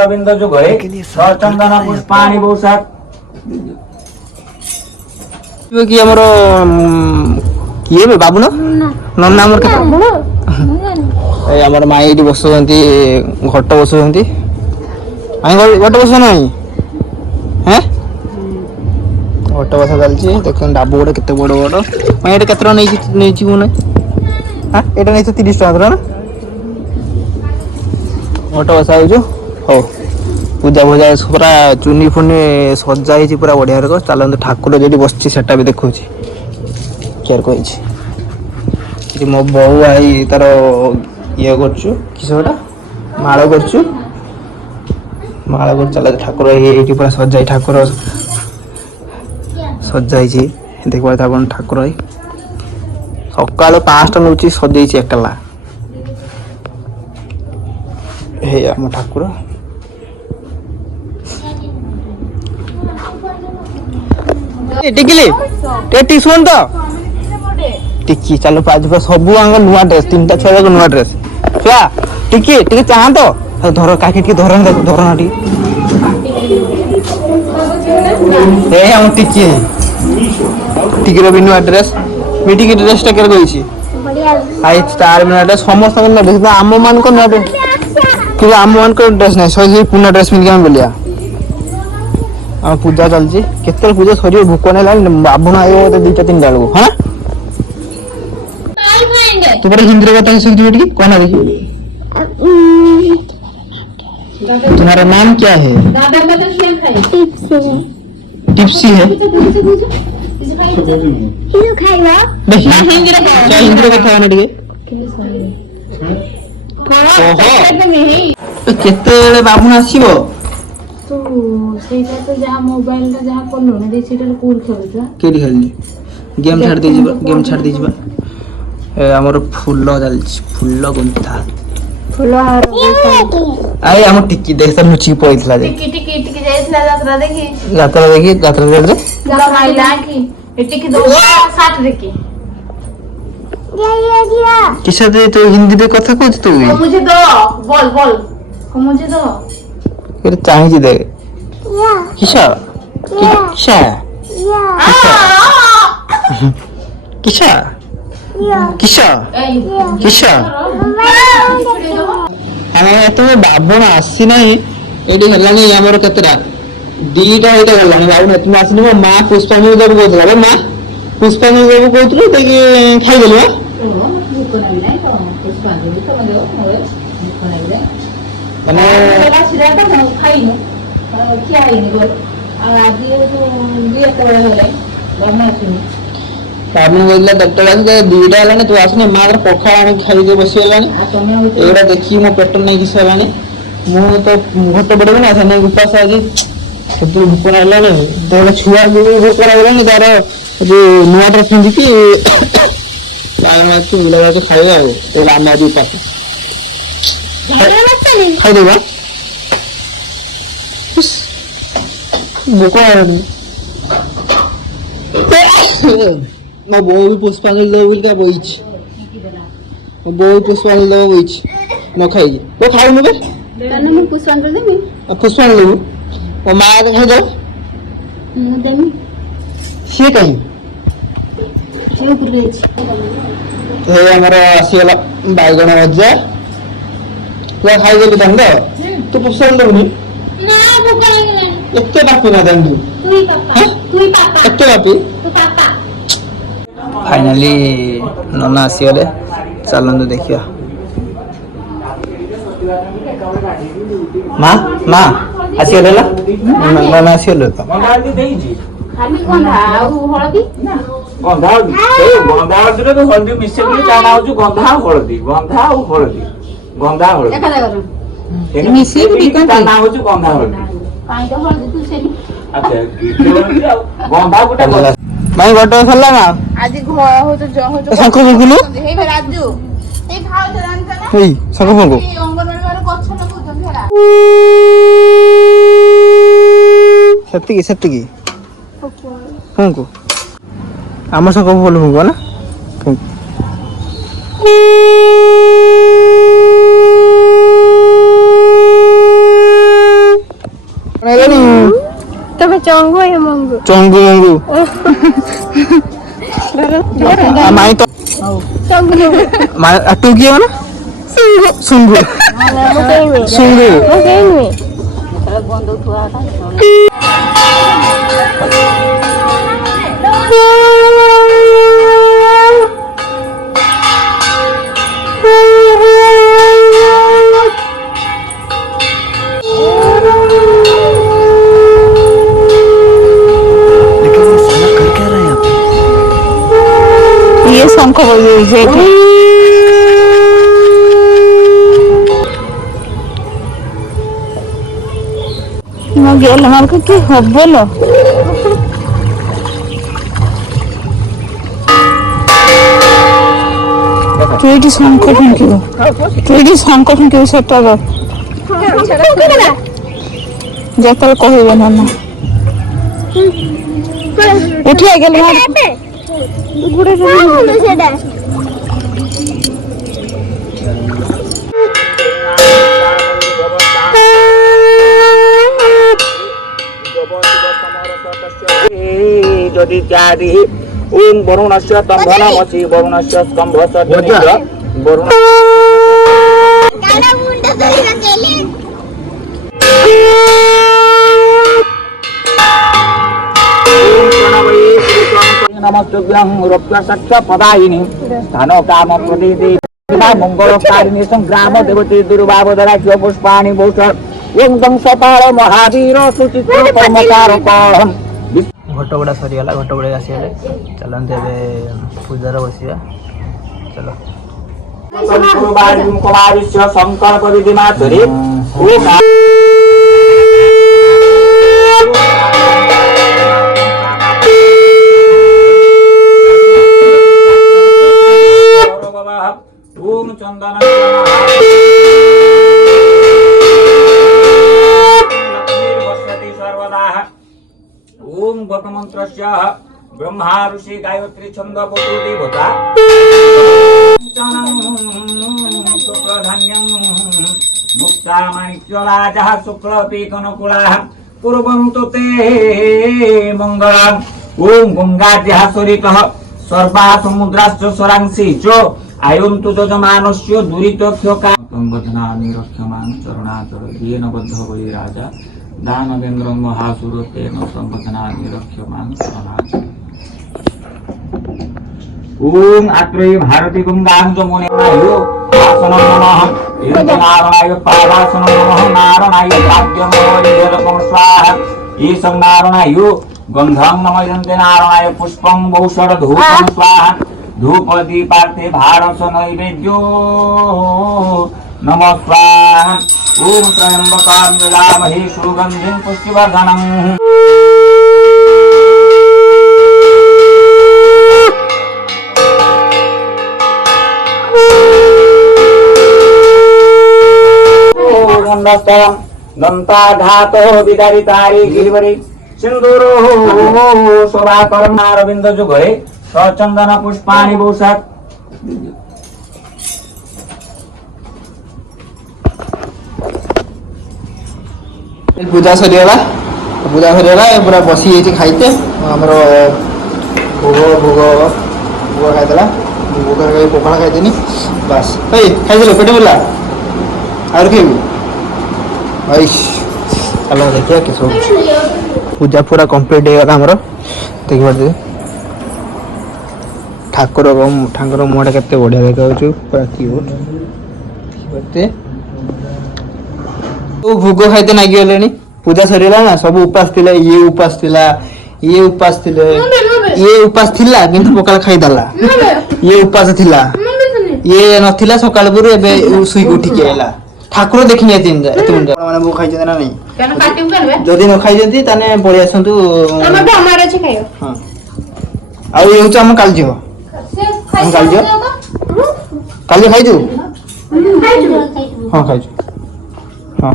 गोविंद जुग है चंदन पुष्पाणि बहुसात कि हमरो किए बे बाबू न नन्ना हमर के ए हमर माई एठी बसुंती घट बसुंती आई घट बस नहीं हैं घट बस चलची देखन डाबू गोटे केते बड़ बड़ माई एटा केते नै छी कोने हां एटा नै 30 टका ना घट बस आउजो हो पूजा भूजा पूरा चुनी फुनी सजा ही पूरा बढ़िया रख चलते ठाकुर जी बस सेटा भी देखा केयर कर मो बो आई तार ये करटा माल कर चल ठाकुर ये पूरा सजा ठाकुर सजाई देख पार ठाकुर सका 5टा नौ सजे एकला हे आम ठाकुर टिकली टेटी सुन तो टिकी चलो आज सब आंग नुआ ड्रेस 3टा छुआ नुआ ड्रेस छुआ टिकी टिकी चाह तो धर काकी टिके धरन देख धरना टिके ए हम टिकी टिकी रो भी नुआ ड्रेस मिटी की ड्रेस टा कर गईची बढ़िया आई स्टार नुआ ड्रेस समस्त नुआ ड्रेस आम मान को नुआ ड्रेस कि आम मान को ड्रेस नहीं सही पुना ड्रेस मिल हम बोलिया आ पूजा चलची केते पूजा सरी भूक नै लाग बाबुन आयो त 2टा 3टा बेलको हां तो पर हिंदी बता सकती हो ठीक कौन है तुम्हारा नाम क्या है दादा का तो क्या खाए टिप्सी है ये खाएगा हिंदी रे क्या हिंदी रे बता ना ठीक ओहो केते बाबुन आसीबो तो सेटा तो जहा मोबाइल ता जहा पल्लो ने दे सेटा कूल खेलुछा केडी खेलनी गेम छाड़ दे जीवा ए हमर फूल फूल गुंथा फूल हार आए हम टिक्की देख सब मुची पइथला जे टिकी जाइसला यात्रा देखी यात्रा माइला की टिकी दो 60 देखी या किसा दे तो हिंदी में कथा कहत तू मुझे दो बोल मुझे दो फिर चाहिए दे किसा किसा किसा किसा किसा हमें तो बाबन आसी नहीं एडी हलानी हमर कतरा 2टा होइता गलानी बाबन तुम आसीनी मो मां पुष्पानी जब बोलला मां पुष्पानी जब कहतलु देखि खाइ गेलु भूख नहीं तो पुष्पानी भी तो दो भूख नहीं माने सिराटा न खाइनु क्या आइनु बोल आज ये तो ये तो है गरमा सुनी आपने बोलला डॉक्टर आज के 2टा हलानी तू आसने मार पखा आनी खाइ दे बसी हलानी एड़ा देखि मो पेट नहीं किस हलानी मु तो घट बडबे ना सने उपास आगे तो भूख नहीं हलानी तो छुआ भी भूख हलानी तार जो नुआ ड्रेस पिंदी की लाग में तू लगा के खाइबा तो रामा भी पास खाई देगा भूख नहीं मैं बो भी पुष्पांजलि दे बोल के बोइछ मैं बो भी पुष्पांजलि दे बोइछ मैं खाई वो खाऊ न बे तने मैं पुष्पांजलि देमी पुष्पांजलि ओ मां के खाई दो मु देमी से कहीं से ऊपर गई तो हमारा आसीला बाइगण भजा या खाई गेली दंड तू पुष्पांजलि देनी ना भूख नहीं एते बापी ना दंड तू ही पापा एते बापी तू पापा फाइनली नना आसीगले चलନ୍ତୁ ଦେଖିବା ମା ଆସିଗଲେ ନା ନନା ଆସିଗଲେ ତ ଖାଲି ଗନ୍ଧା ଆଉ ହଳଦୀ गंधा हळदीरे तो हळदी मिसे बोली ता ना होछु गंधा हळदी एका जगह मिसे भी ता ना होछु गंधा हळदी काई तो हळदी तू सेनी अच्छा गंधा गुटा माई गट सरला ना आज हो तो शंख फुंकुलु हे भे राजू ए खाओ तो जानता ना हेई शंख फुंकु अंगनवाड़ी वाले गछ लगौछन हेला सेतिकी फुंकु आम शंख फुंकु फुंकु ना फुंकु ହେଲାନି ତମେ ଚଙ୍ଗୁ ଏ ମଙ୍ଗୁ ଚଙ୍ଗୁ ମଙ୍ଗୁ ମାଇଁ ତ ଚଙ୍ଗୁ ଟୁ କିଏ ମାନେ ସୁଙ୍ଗୁ ସୁଙ୍ଗୁ ये शंख बजे गेल हमारे की हबलो केडी शंख फुंकियो केडी शंख फुंकियो सेटार जेतल कहबे ना ना उठिया गेल गुड़े सेटा যদি চারি ওম বরুণস্য তম্ভনমসি বরুণস্য স্তম্ভস্য বরুণ নমস্তুভ্যং রূপস্য পদায়িনী ধন কাম প্রদীতি মঙ্গলকারিণী সংগ্রাম দেবতী দুর্বাবদরা পুষ্পাণি ভূষণ একদম সপাল মহাবীর সুচিত্র কর্মকারকম ঘট গুড়া সরিগলা ঘট গুড়া আসিগলে চলতে ଏବେ ପୂଜାରେ ବସିବା চল কুমারিষ্য শঙ্কর পরিধিমাচরি ওম চন্দন ओम गतमंत्रस्य ब्रह्मा ऋषि गायत्री छंद बसु देवता शुक्लधान्यं मुक्ता माणिक्यलाजः शुक्लपीतनकुलाः कुर्वन्तु ते मंगलम् ओम गंगाजः सरितः सर्वा समुद्राश्च सरांसि च आयन्तु यजमानस्य दुरितक्षका संगठनानि रक्षमां चरणाचर येन बद्ध वै राजा दानवेन्द्र महासुर तेन संगठनानि रक्षमां शरणागत ओम अत्रे भारती गंगां जमुनेयो आसनं नमः नारायणाय पादासनं नमः नारायणाय पाद्यमोलिरकं स्वाहा ईशं नारायणाय गन्धं नमयन्ते नारायणाय पुष्पं बहुषड धूपं स्वाहा धूप दीपार्थे भारत नैवेद्यो नमः स्वाहा ओम त्र्यंबकां यजामहे सुगन्धिं पुष्टिवर्धनम् गन्धस्तवं दन्ताघातो विदारितारि गिरिवरि सिन्दूरो शोभाकरणारविन्द जुगले सचन्दन पुष्पाणि भूषात् पूजा सरीगला पूरा बसी खाइते आमर भोग भोग भोग खाईदेला भोग पखाड़ खाईदेनी बास खाई पेट बुला और चलो देखिए कि सब पूजा पूरा कंप्लीट हो गला आमर देख पारे ठाकुर मुहटा केते बढ़िया देखा पूरा क्यूट तो भोग खाइते नागी गले पूजा सरीला ना सब उपास थिले ये उपास थिला ये उपास थिले ये उपास थिला किंतु पकाल खाइदेला ये उपास थिला ये नथिला सकाळ पुरु एबे सुई उठी के आइला ठाकुर देखिने तीन जा एते माने भोग खाइ ना नहीं केन काटिम करबे जदी न खाइ जदी ताने पळि आसंतु हमर तो हमारे छै खाइयो हां आ ये होच हम काल जियो हम काल जियो काल खाइ जो हां खाइ जो हां